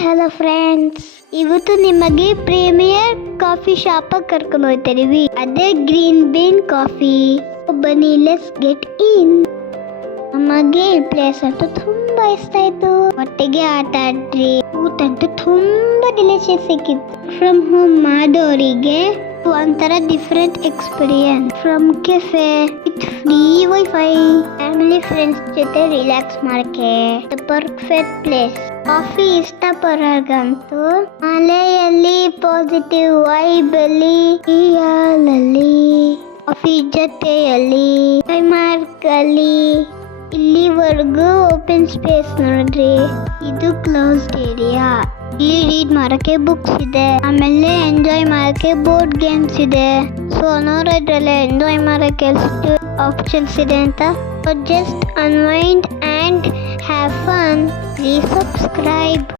Hello friends, ಇವತ್ತು ನಿಮಗೆ premier coffee shop ಕರ್ಕೊಂಡು ಹೋಗ್ತಾ ಇದೀವಿ. ಅದೇ ಗ್ರೀನ್ ಬೀನ್ ಕಾಫಿ. ಬನ್ನಿ, ಲೆಟ್ಸ್ ಗೆಟ್ ಇನ್. ನಮಗೆ ಈ ಪ್ಲೇಸ್ ಅಂತೂ ತುಂಬಾ ಇಷ್ಟ ಆಯ್ತು. ಒಟ್ಟಿಗೆ ಆಟ ಆಡ್ರಿ. ಊಟ ಅಂತೂ ತುಂಬಾ ಡಿಲಿಷಿಯಸ್ ಸಿಕ್ಕಿತ್ತು. ಫ್ರಮ್ ಹೋಮ್ ಮಾಡೋರಿಗೆ ಒಂಥರ different experience. From cafe with free wifi, family friends ಜೊತೆ ರಿಲ್ಯಾಕ್ಸ್ ಮಾಡಕ್ಕೆ ಪರ್ಫೆಕ್ಟ್ ಪ್ಲೇಸ್. ಕಾಫಿ ಇಷ್ಟ ಪಡೋರ್ಗಂತೂ ಮಲೆಯಲ್ಲಿ ಪಾಸಿಟಿವ್ ವೈಬ್ ಅಲ್ಲಿ, ಕಾಫಿ ಜೊತೆಯಲ್ಲಿ ಮಾರ್ಕ್ ಅಲ್ಲಿ ಇಲ್ಲಿವರೆಗೂ ಓಪನ್ ಸ್ಪೇಸ್ ನೋಡ್ರಿ. ಇದು ಕ್ಲೋಸ್ಡ್ ಏರಿಯಾ. ಇಲ್ಲಿ ರೀಡ್ ಮಾಡಕ್ಕೆ ಬುಕ್ಸ್ ಇದೆ, ಆಮೇಲೆ ಎಂಜಾಯ್ ಮಾಡಕ್ಕೆ ಬೋರ್ಡ್ ಗೇಮ್ಸ್ ಇದೆ. ಸೊ ನೋಡೋದ್ರಲ್ಲ ಎಂಜಾಯ್ ಮಾಡಕ್ಕೆ ಎಷ್ಟು ಆಪ್ಷನ್ಸ್ ಇದೆ ಅಂತ. Just unwind and have fun. Please subscribe.